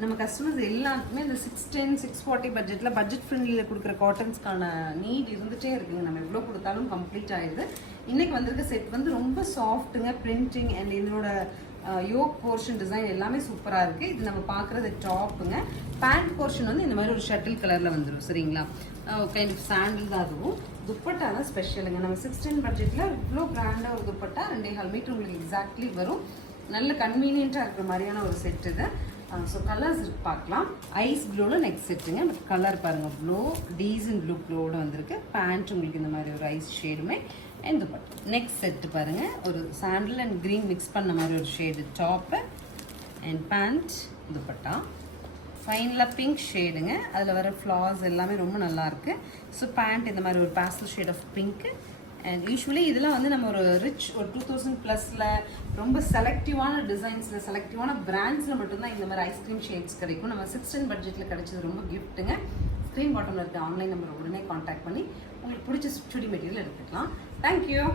நம்ம கஸ்டமர்ஸ் எல்லாருக்குமே இந்த 610 640 பட்ஜெட்டில் பட்ஜெட் ஃப்ரெண்ட்லியில் கொடுக்குற காட்டன்ஸ்க்கான நீட் இருந்துகிட்டே இருக்குங்க. நம்ம எவ்வளோ கொடுத்தாலும் கம்ப்ளீட் ஆகிடுது. இன்றைக்கி வந்திருக்க செட் வந்து ரொம்ப சாஃப்ட்டுங்க. பிரிண்டிங் அண்ட் இதனோட யோக் போர்ஷன் டிசைன் எல்லாமே சூப்பராக இருக்குது. இது நம்ம பார்க்குறது டாப்புங்க. பேண்ட் போர்ஷன் வந்து இந்த மாதிரி ஒரு ஷட்டில் கலரில் வந்துடும். சரிங்களா? கைண்ட் ஆஃப் சாண்டில் தான். அதுவும் துப்பட்டா தான் ஸ்பெஷலுங்க. நம்ம 610 பட்ஜெட்டில் இவ்வளோ கிராண்டாக ஒரு துப்பட்டா 2.5 மீட்டர் உங்களுக்கு எக்ஸாக்ட்லி வரும். நல்ல கன்வீனியண்ட்டாக இருக்கிற மாதிரியான ஒரு செட் இது. ஸோ கலர்ஸ் பார்க்கலாம். ஐஸ் ப்ளூவில் நெக்ஸ்ட் செட்டுங்க. கலர் பாருங்கள், ப்ளூ டீசன்ட் ப்ளூ ப்ளூவோட வந்திருக்கு. பேண்ட் உங்களுக்கு இந்த மாதிரி ஒரு ஐஸ் ஷேடுமே அண்ட் துப்பட்டா. நெக்ஸ்ட் செட்டு பாருங்கள், ஒரு சாண்டில் அண்ட் க்ரீன் மிக்ஸ் பண்ண மாதிரி ஒரு ஷேடு டாப்பு அண்ட் பேண்ட் துப்பட்டா. ஃபைனலாக பிங்க் ஷேடுங்க. அதில் வர ஃப்ளார்ஸ் எல்லாமே ரொம்ப நல்லாயிருக்கு. ஸோ பேண்ட் இந்த மாதிரி ஒரு pastel shade of pink. And usually இதெல்லாம் வந்து நம்ம ஒரு ரிச் ஒரு 2000+ ரொம்ப செலக்டிவான டிசைன்ஸில் செலக்டிவான பிராண்ட்ஸில் மட்டும்தான் இந்த மாதிரி ஐஸ்கிரீம் ஷேட்ஸ் கிடைக்கும். நம்ம 610 பட்ஜெட்டில் கிடைச்சது ரொம்ப கிஃப்ட்டுங்க. ஸ்க்ரீன் பாட்டமில் இருக்க ஆன்லைன் நம்பர் உடனே காண்டாக்ட் பண்ணி உங்களுக்கு பிடிச்ச சுடி மெட்டீரியல் எடுத்துக்கலாம். தேங்க்யூ.